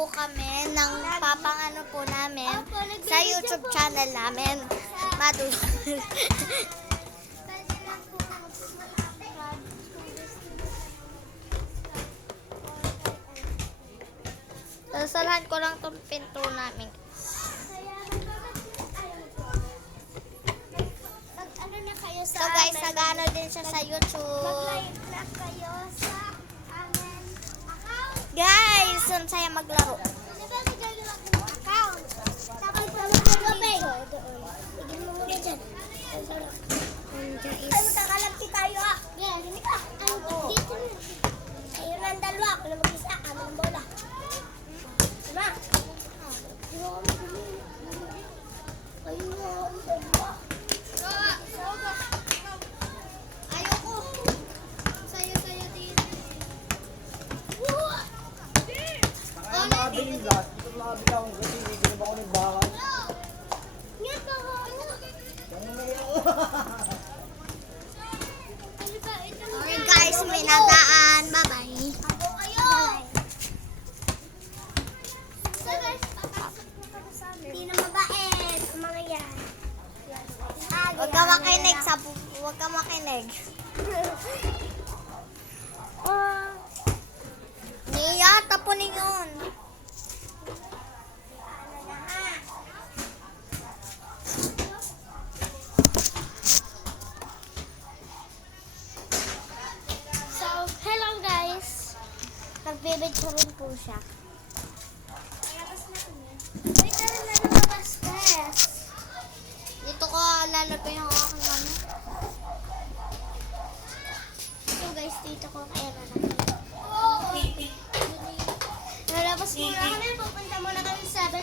po kami ng papangano po namin sa YouTube channel namin. Sasalahan ko lang itong pinto namin. So guys, nag-ano din siya sa YouTube. Mag-like na kayo sa amin account. Guys, ang saya maglaro. Diba magagawa ng account? Tapos mag-pay. Tigil mo muna dyan. Ay, magkakalapti tayo ah. Yeah, hindi ka. Dito na. Ayun ang dalawa. Ako na mag-isa. Amin ang bola. Diba? Diba kami bumili? Ayun na ang dalawa. Ayoko. Sayo-sayo din. Kaya makabili lahat. Ito makabili akong kasi hindi ba ako nagbakan? Ngayon ba ako? Okay guys, may nadaan. Bye-bye. Ako kayo. So guys, papasok na kami sa amin. Hindi na mabait ang mga yan. Huwag ka makinig sa huwag ka makinig. Nia, tapunin yun. So, hello guys. Nagbibidyo rin po siya. Wait, tara na lumabas guys. Dito ko lalagay yung aking ano. So guys, dito ko kaya na Lalabas muna kami. Pupunta muna kami sa 7